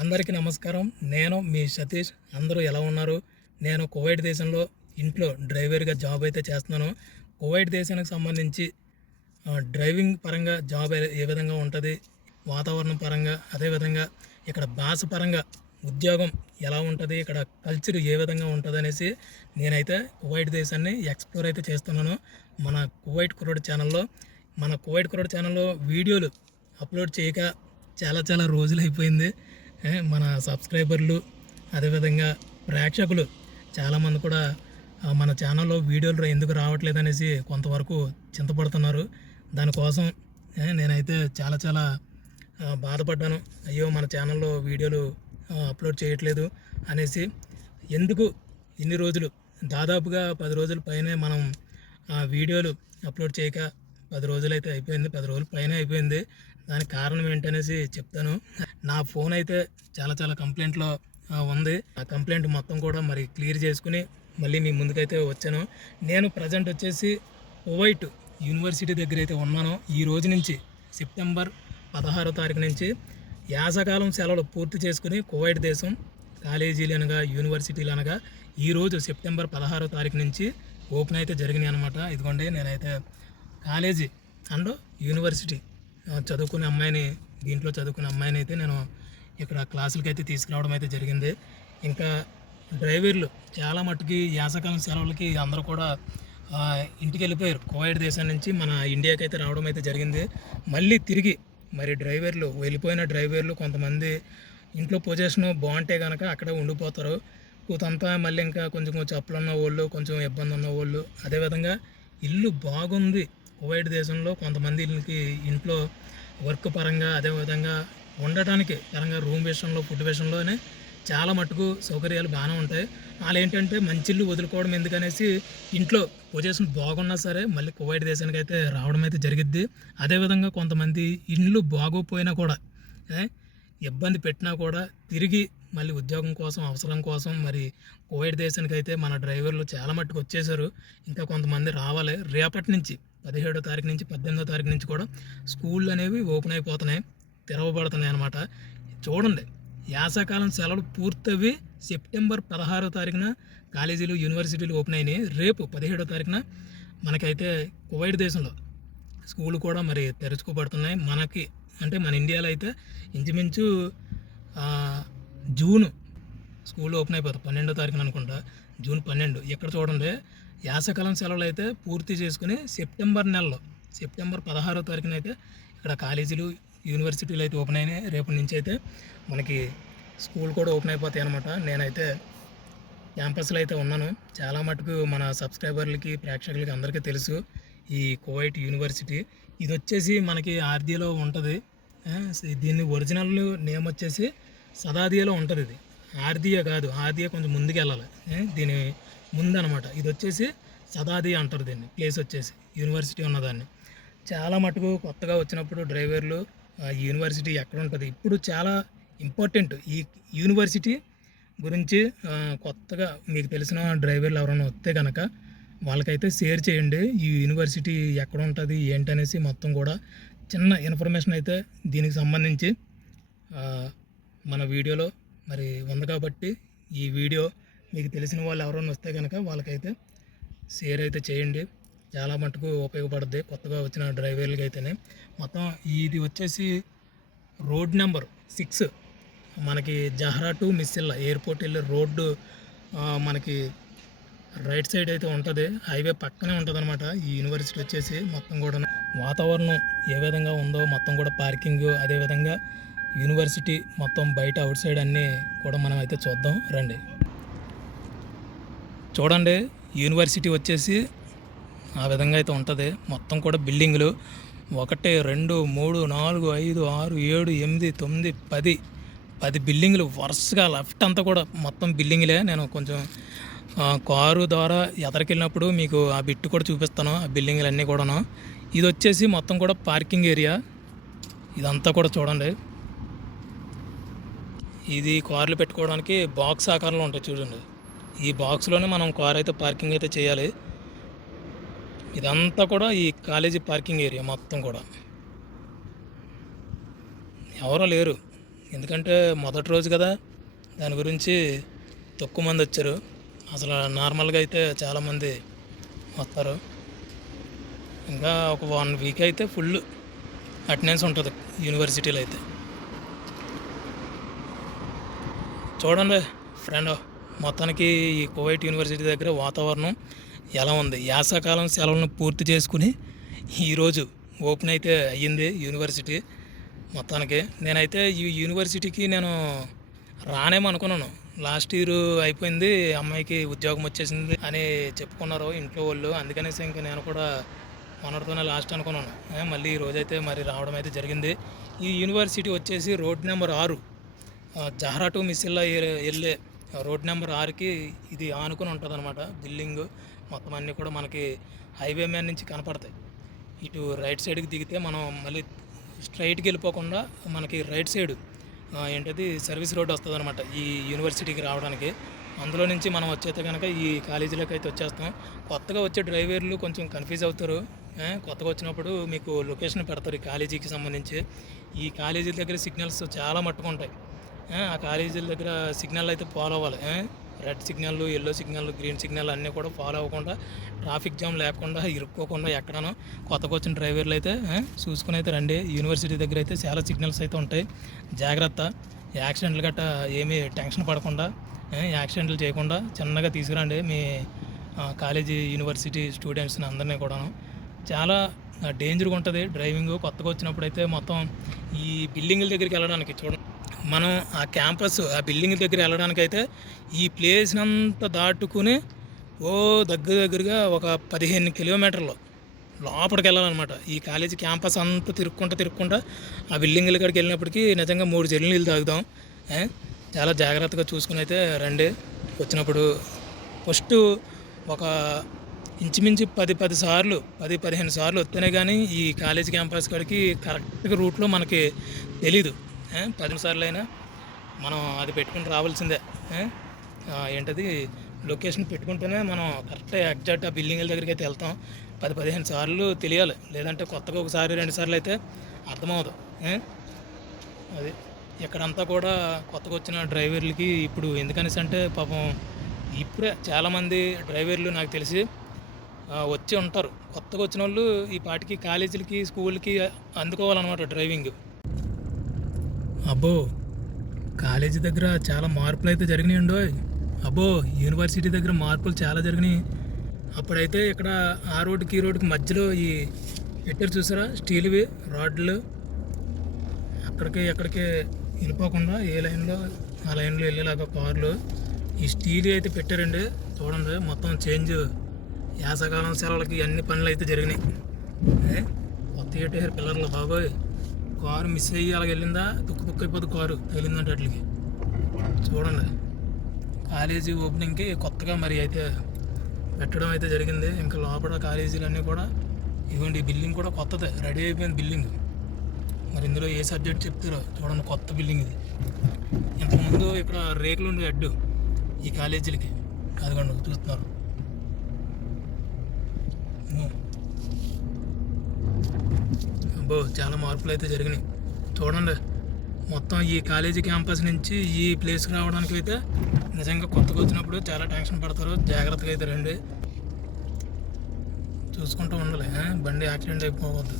అందరికీ నమస్కారం. నేను మీ సతీష్. అందరూ ఎలా ఉన్నారు? నేను కువైట్ దేశంలో ఇంట్లో డ్రైవర్గా జాబ్ అయితే చేస్తున్నాను. కువైట్ దేశానికి సంబంధించి డ్రైవింగ్ పరంగా జాబ్ ఏ- విధంగా ఉంటుంది? వాతావరణం పరంగా అదేవిధంగా ఇక్కడ భాష పరంగా ఉద్యోగం ఎలా ఉంటుంది? ఇక్కడ కల్చర్ ఏ విధంగా ఉంటుంది అనేసి నేనైతే కువైట్ దేశాన్ని ఎక్స్ప్లోర్ అయితే చేస్తున్నాను. మన కువైట్ కుర్రోడ్ ఛానల్లో మన కువైట్ కుర్రోడ్ ఛానల్లో వీడియోలు అప్లోడ్ చేయక చాలా చాలా రోజులు అయిపోయింది. మన సబ్స్క్రైబర్లు అదేవిధంగా ప్రేక్షకులు చాలామంది కూడా మన ఛానల్లో వీడియోలు ఎందుకు రావట్లేదు అనేసి కొంతవరకు చింతపడుతున్నారు. దానికోసం నేనైతే చాలా చాలా బాధపడ్డాను. అయ్యో మన ఛానల్లో వీడియోలు అప్లోడ్ చేయట్లేదు అనేసి. ఎందుకు? ఇన్ని రోజులు దాదాపుగా పది రోజుల పైనే మనం ఆ వీడియోలు అప్లోడ్ చేయక పది రోజులు అయితే అయిపోయింది. పది రోజుల పైన అయిపోయింది. దానికి కారణం ఏంటనేసి చెప్తాను. నా ఫోన్ అయితే చాలా చాలా కంప్లైంట్లో ఉంది. ఆ కంప్లైంట్ మొత్తం కూడా మరి క్లియర్ చేసుకుని మళ్ళీ మీ ముందుకైతే వచ్చాను. నేను ప్రజెంట్ వచ్చేసి కువైట్ యూనివర్సిటీ దగ్గర అయితే ఉన్నాను. ఈ రోజు నుంచి సెప్టెంబర్ పదహారో తారీఖు నుంచి యాసకాలం సెలవులు పూర్తి చేసుకుని కువైట్ దేశం కాలేజీలు అనగా యూనివర్సిటీలు అనగా ఈరోజు సెప్టెంబర్ పదహారో తారీఖు నుంచి ఓపెన్ అయితే జరిగినాయి అనమాట ఇదిగోండి నేనైతే కాలేజీ అండ్ యూనివర్సిటీ చదువుకునే అమ్మాయిని దీంట్లో చదువుకునే అమ్మాయిని అయితే నేను ఇక్కడ క్లాసులకి అయితే తీసుకురావడం అయితే జరిగింది. ఇంకా డ్రైవర్లు చాలా మట్టుకి యాసకాలం సెలవులకి అందరూ కూడా ఇంటికి వెళ్ళిపోయారు. కోవిడ్ దేశం నుంచి మన ఇండియాకి అయితే రావడం అయితే జరిగింది. మళ్ళీ తిరిగి మరి డ్రైవర్లు వెళ్ళిపోయిన డ్రైవర్లు కొంతమంది ఇంట్లో పొజిషన్ బాగుంటే కనుక అక్కడే ఉండిపోతారు. కూతంతా మళ్ళీ ఇంకా కొంచెం కొంచెం అప్పులు ఉన్న వాళ్ళు కొంచెం ఇబ్బంది ఉన్న వాళ్ళు. అదేవిధంగా ఇల్లు బాగుంది. కువైట్ దేశంలో కొంతమందికి ఇంట్లో వర్క్ పరంగా అదేవిధంగా ఉండటానికి పరంగా రూమ్ విషయంలో ఫుడ్ విషయంలోనే చాలా మటుకు సౌకర్యాలు బాగానే ఉంటాయి. వాళ్ళు ఏంటంటే మంచి ఇల్లు వదులుకోవడం ఎందుకనేసి ఇంట్లో పొజిషన్ బాగున్నా సరే మళ్ళీ కువైట్ దేశానికి అయితే రావడం అయితే జరిగిద్ది. అదేవిధంగా కొంతమంది ఇండ్లు బాగోపోయినా కూడా ఇబ్బంది పెట్టినా కూడా తిరిగి మళ్ళీ ఉద్యోగం కోసం అవసరం కోసం మరి కువైట్ దేశానికి అయితే మన డ్రైవర్లు చాలా మట్టుకు వచ్చేసారు. ఇంకా కొంతమంది రావాలి. రేపటి నుంచి పదిహేడో తారీఖు నుంచి పద్దెనిమిదో తారీఖు నుంచి కూడా స్కూళ్ళు అనేవి ఓపెన్ అయిపోతున్నాయి తెరవబడుతున్నాయి అన్నమాట. చూడండి యాసకాలం సెలవులు పూర్తవి సెప్టెంబర్ పదహారో తారీఖున కాలేజీలు యూనివర్సిటీలు ఓపెన్ అయినాయి. రేపు పదిహేడో తారీఖున మనకైతే కువైట్ దేశంలో స్కూల్ కూడా మరి తెరుచుకోబడుతున్నాయి. మనకి అంటే మన ఇండియాలో అయితే ఇంచుమించు జూను స్కూల్ ఓపెన్ అయిపోతుంది పన్నెండో తారీఖున అనుకుంటా జూన్ పన్నెండు. ఇక్కడ చూడండి యాసకాలం సెలవులు అయితే పూర్తి చేసుకుని సెప్టెంబర్ నెలలో సెప్టెంబర్ పదహారో తారీఖున అయితే ఇక్కడ కాలేజీలు యూనివర్సిటీలు అయితే ఓపెన్ అయినాయి. రేపటి నుంచి అయితే మనకి స్కూల్ కూడా ఓపెన్ అయిపోతాయి అనమాట నేనైతే క్యాంపస్లో అయితే ఉన్నాను. చాలా మటుకు మన సబ్స్క్రైబర్లకి ప్రేక్షకులకి అందరికీ తెలుసు ఈ కువైట్ యూనివర్సిటీ. ఇది వచ్చేసి మనకి ఆర్దీలో ఉంటుంది. దీన్ని దీని ఒరిజినల్ నేమ్ వచ్చేసి సదాదియాలో ఉంటుంది ఇది. ఆర్దీయ కాదు ఆర్దీయ కొంచెం ముందుకు వెళ్ళాలి దీని ముందనమాట. ఇది వచ్చేసి సదాది అంటారు దీన్ని ప్లేస్ వచ్చేసి యూనివర్సిటీ ఉన్నదాన్ని. చాలా మటుకు కొత్తగా వచ్చినప్పుడు డ్రైవర్లు యూనివర్సిటీ ఎక్కడ ఉంటుంది? ఇప్పుడు చాలా ఇంపార్టెంట్ ఈ యూనివర్సిటీ గురించి కొత్తగా మీకు తెలిసిన డ్రైవర్లు ఎవరైనా వస్తే కనుక వాళ్ళకైతే షేర్ చేయండి. ఈ యూనివర్సిటీ ఎక్కడ ఉంటుంది ఏంటనేసి మొత్తం కూడా చిన్న ఇన్ఫర్మేషన్ అయితే దీనికి సంబంధించి మన వీడియోలో మరి ఉంది కాబట్టి ఈ వీడియో మీకు తెలిసిన వాళ్ళు ఎవరైనా వస్తే కనుక వాళ్ళకైతే షేర్ అయితే చేయండి. చాలా మటుకు ఉపయోగపడుద్ది కొత్తగా వచ్చిన డ్రైవర్లకి అయితేనే. మొత్తం ఇది వచ్చేసి రోడ్ నెంబర్ సిక్స్. మనకి జహరా టు మిస్సిల్లా ఎయిర్పోర్ట్ వెళ్ళే రోడ్డు మనకి రైట్ సైడ్ అయితే ఉంటుంది. హైవే పక్కనే ఉంటుంది అనమాట ఈ యూనివర్సిటీ వచ్చేసి మొత్తం కూడా వాతావరణం ఏ విధంగా ఉందో మొత్తం కూడా పార్కింగ్ అదేవిధంగా యూనివర్సిటీ మొత్తం బయట అవుట్ సైడ్ అన్నీ కూడా మనం అయితే చూద్దాం. రండి. చూడండి యూనివర్సిటీ వచ్చేసి ఆ విధంగా అయితే ఉంటుంది. మొత్తం కూడా బిల్డింగులు ఒకటి రెండు మూడు నాలుగు ఐదు ఆరు ఏడు ఎనిమిది తొమ్మిది పది పది బిల్డింగులు వరుసగా లెఫ్ట్ అంతా కూడా మొత్తం బిల్డింగులే. నేను కొంచెం కారు ద్వారా ఎదరికెళ్ళినప్పుడు మీకు ఆ బిట్టు కూడా చూపిస్తాను ఆ బిల్డింగ్లు అన్నీ కూడాను. ఇది వచ్చేసి మొత్తం కూడా పార్కింగ్ ఏరియా. ఇదంతా కూడా చూడండి. ఇది కార్లు పెట్టుకోవడానికి బాక్స్ ఆకారంలో ఉంటుంది చూడండి. ఈ బాక్స్లోనే మనం కార్ అయితే పార్కింగ్ అయితే చేయాలి. ఇదంతా కూడా ఈ కాలేజీ పార్కింగ్ ఏరియా మొత్తం కూడా. ఎవరో లేరు. ఎందుకంటే మొదటి రోజు కదా దాని గురించి తక్కువ మంది వచ్చారు. అసలు నార్మల్గా అయితే చాలామంది వస్తారు. ఇంకా ఒక వన్ వీక్ అయితే ఫుల్ అటెండెన్స్ ఉంటుంది యూనివర్సిటీలో అయితే. చూడండి ఫ్రెండ్ మొత్తానికి ఈ కువైట్ యూనివర్సిటీ దగ్గర వాతావరణం ఎలా ఉంది? యాసకాలం సెలవులను పూర్తి చేసుకుని ఈరోజు ఓపెన్ అయితే అయ్యింది యూనివర్సిటీ. మొత్తానికి నేనైతే ఈ యూనివర్సిటీకి నేను రానేమనుకున్నాను లాస్ట్ ఇయర్ అయిపోయింది అమ్మాయికి ఉద్యోగం వచ్చేసింది అని చెప్పుకున్నారు ఇంట్లో వాళ్ళు. అందుకనేసి ఇంకా నేను కూడా మొన్నటితోనే లాస్ట్ అనుకున్నాను. మళ్ళీ ఈ రోజైతే మరి రావడం అయితే జరిగింది. ఈ యూనివర్సిటీ వచ్చేసి రోడ్ నెంబర్ ఆరు. జహరా టు మిస్సిల్లా వెళ్ళే రోడ్ నెంబర్ ఆరుకి ఇది ఆనుకుని ఉంటుంది అనమాట బిల్డింగ్ మొత్తం అన్నీ కూడా మనకి హైవే మీద నుంచి కనపడతాయి. ఇటు రైట్ సైడ్కి దిగితే మనం మళ్ళీ స్ట్రైట్కి వెళ్ళిపోకుండా మనకి రైట్ సైడ్ ఏంటది సర్వీస్ రోడ్ వస్తుంది అనమాట ఈ యూనివర్సిటీకి రావడానికి. అందులో నుంచి మనం వచ్చేస్తే కనుక ఈ కాలేజీలోకి అయితే వచ్చేస్తాం. కొత్తగా వచ్చే డ్రైవర్లు కొంచెం కన్ఫ్యూజ్ అవుతారు. కొత్తగా వచ్చినప్పుడు మీకు లొకేషన్ పెడతారు ఈ కాలేజీకి సంబంధించి. ఈ కాలేజీ దగ్గర సిగ్నల్స్ చాలా మట్టుకుంటాయి ఆ కాలేజీల దగ్గర సిగ్నల్ అయితే ఫాలో అవ్వాలి. Red signal yellow signal green signal అన్నీ కూడా ఫాలో అవ్వకుండా ట్రాఫిక్ జామ్ లేకుండా ఇరుక్కోకుండా ఎక్కడనో కొత్తగా వచ్చిన డ్రైవర్లు అయితే చూసుకుని అయితే రండి. యూనివర్సిటీ దగ్గర అయితే చాలా సిగ్నల్స్ అయితే ఉంటాయి. జాగ్రత్త. యాక్సిడెంట్లు గట్రా ఏమీ టెన్షన్ పడకుండా యాక్సిడెంట్లు చేయకుండా చిన్నగా తీసుకురండి మీ కాలేజీ యూనివర్సిటీ స్టూడెంట్స్ని అందరినీ కూడాను. చాలా డేంజర్గా ఉంటుంది. డ్రైవింగ్ కొత్తగా వచ్చినప్పుడు అయితే మొత్తం ఈ బిల్డింగ్ల దగ్గరికి వెళ్ళడానికి చూడండి. మనం ఆ క్యాంపస్ ఆ బిల్డింగ్ దగ్గర వెళ్ళడానికి అయితే ఈ ప్లేస్ అంతా దాటుకుని ఓ దగ్గర దగ్గరగా ఒక పదిహేను కిలోమీటర్లు లోపలికి వెళ్ళాలన్నమాట. ఈ కాలేజీ క్యాంపస్ అంతా తిరుక్కుంటా తిరుక్కుంటా ఆ బిల్డింగ్ల కాడికి వెళ్ళినప్పటికీ నిజంగా మూడు జల్లు నీళ్ళు తాగుదాం. చాలా జాగ్రత్తగా చూసుకుని అయితే రండి. వచ్చినప్పుడు ఫస్ట్ ఒక ఇంచుమించు పది పది సార్లు పది పదిహేను సార్లు వస్తేనే కానీ ఈ కాలేజ్ క్యాంపస్ కాడికి కరెక్ట్గా రూట్లో మనకి తెలీదు. పదిసార్లు సార్లు అయినా మనం అది పెట్టుకుని రావాల్సిందే. ఏంటది? లొకేషన్ పెట్టుకుంటేనే మనం కరెక్ట్ ఎగ్జాక్ట్ ఆ బిల్డింగ్ల దగ్గరికి అయితే వెళ్తాం. పది పదిహేను సార్లు తెలియాలి. లేదంటే కొత్తగా ఒకసారి రెండు సార్లు అయితే అర్థమవుతుంది అది ఇక్కడంతా కూడా కొత్తగా వచ్చిన డ్రైవర్లకి ఇప్పుడు ఎందుకనేసి అంటే పాపం ఇప్పుడే చాలామంది డ్రైవర్లు నాకు తెలిసి వచ్చి ఉంటారు. కొత్తగా వచ్చిన వాళ్ళు ఈ పాటికి కాలేజీలకి స్కూల్కి అందుకోవాలన్నమాట డ్రైవింగ్. అబ్బో కాలేజీ దగ్గర చాలా మార్పులు అయితే జరిగినాయండి అబ్బో యూనివర్సిటీ దగ్గర మార్పులు చాలా జరిగినాయి. అప్పుడైతే ఇక్కడ ఆ రోడ్డుకి ఈ రోడ్డుకి మధ్యలో ఈ పెట్టారు చూసారా? స్టీల్వి రాడ్లు. అక్కడికి ఎక్కడికి వెళ్ళిపోకుండా ఏ లైన్లో ఆ లైన్లో వెళ్ళేలాగా కార్లు. ఈ స్టీల్ అయితే పెట్టారండి చూడండి మొత్తం చేంజ్. యాసకాలం సెలవులకి అన్ని పనులు అయితే జరిగినాయి. ఏ? కొత్త ఏటారు పిల్లర్లు బాబోయ్. కారు మిస్ అయ్యి అలా వెళ్ళిందా? తుక్కు తుక్కు కారు. తగిలిందంటే అట్లకి. చూడండి. కాలేజీ ఓపెనింగ్కి కొత్తగా మరి అయితే పెట్టడం అయితే జరిగింది. ఇంకా లోపల కాలేజీలన్నీ కూడా ఇవ్వండి ఈ బిల్డింగ్ కూడా కొత్తదే. రెడీ అయిపోయింది బిల్డింగ్ మరి ఇందులో ఏ సబ్జెక్ట్ చెప్తారో చూడండి కొత్త బిల్డింగ్ ఇది. ఇంతకుముందు ఇక్కడ రేకులు ఉండే అడ్డు ఈ కాలేజీలకి. అదిగోండి చూస్తున్నారు. అబ్బో చాలా మార్పులు అయితే జరిగినాయి. చూడండి మొత్తం ఈ కాలేజీ క్యాంపస్ నుంచి ఈ ప్లేస్కి రావడానికి అయితే నిజంగా కొత్తగా వచ్చినప్పుడు చాలా టెన్షన్ పడతారు. జాగ్రత్తగా అయితే రండి. చూసుకుంటూ ఉండాలి బండి యాక్సిడెంట్ అయిపోవద్దు.